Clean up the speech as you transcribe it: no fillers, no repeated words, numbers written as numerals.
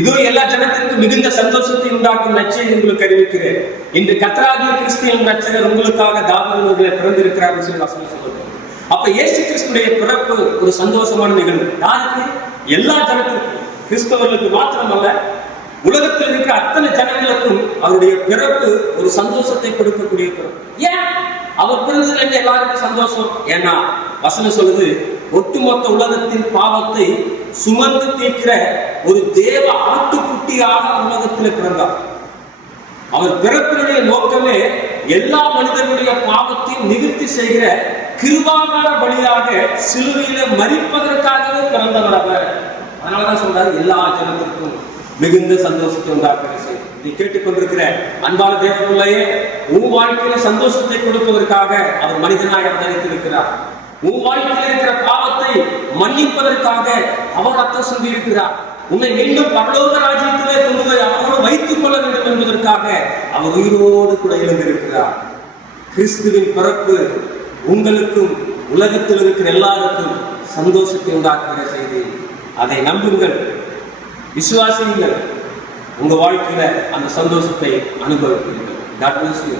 இதோ எல்லா ஜனத்திற்கும் மிகுந்த சந்தோஷத்தை உண்டாக்கும் நற்செய்தி உங்களுக்கு அறிவிக்கிறேன். இன்று கர்த்தராகிய கிறிஸ்து எனும் ரட்சகர் உங்களுக்காக தாவீதிலே பிறந்திருக்கிறார் சொல்லி வசனம் சொல்லுது. அப்ப இயேசு கிறிஸ்துடைய பிறப்பு ஒரு சந்தோஷமான நிகழ்வு. யாருக்கு? எல்லா ஜனத்திற்கும், கிறிஸ்தவர்களுக்கு மாத்திரமல்ல, உலகத்தில் இருக்கிற அத்தனை ஜனங்களுக்கும் அவருடைய பிறப்பு ஒரு சந்தோஷத்தை கொடுக்கக்கூடிய பிறப்பு. ஏன் அவர் பிறந்ததுல இருந்து எல்லாருக்கும் சந்தோஷம்? ஏன்னா வசனம் சொல்லுது, ஒட்டுமொத்த உலகத்தின் பாவத்தை சுமந்து தீர்க்கிற ஒரு தேவ ஆட்டுக்குட்டியாக உலகத்தில் பிறந்தார். அவர் பிறப்பினுடைய நோக்கமே எல்லா மனிதர்களுடைய பாவத்தையும் நிவர்த்தி செய்கிற கிருபாதார பலியாக சிலுவையில மரிப்பதற்காகவே பிறந்தவர் அவர். அதனாலதான் சொல்றாரு, எல்லா ஜனத்திற்கும் மிகுந்த சந்தோஷத்தை உண்டாக்குற செய்தி. இதை கேட்டுக்கொண்டிருக்கிற அன்பான தேவனுள்ளே, உன் வாழ்க்கையில சந்தோஷத்தை கொடுப்பதற்காக அவர் மனிதனாக அவதரித்திருக்கிறார். உன் வாழ்க்கையில் இருக்கிற பாவத்தை மன்னிப்பதற்காக அவர் ரத்தம் சிந்தி இருக்கிறார். உன்னை மீண்டும் பரலோக ராஜ்யத்திலே கொண்டு போய் அவரோடு வைத்துக் கொள்ள வேண்டும் என்பதற்காக அவர் உயிரோடு கூட எழுந்திருக்கிறார். கிறிஸ்துவின் பிறப்பு உங்களுக்கும் உலகத்தில் இருக்கிற எல்லாருக்கும் சந்தோஷத்தை உண்டாக்குகிற செய்தி. அதை நம்புங்கள், விசுவாசியுங்கள். உங்க வாழ்க்கையில அந்த சந்தோஷத்தை அனுபவிப்பீர்கள். God bless you.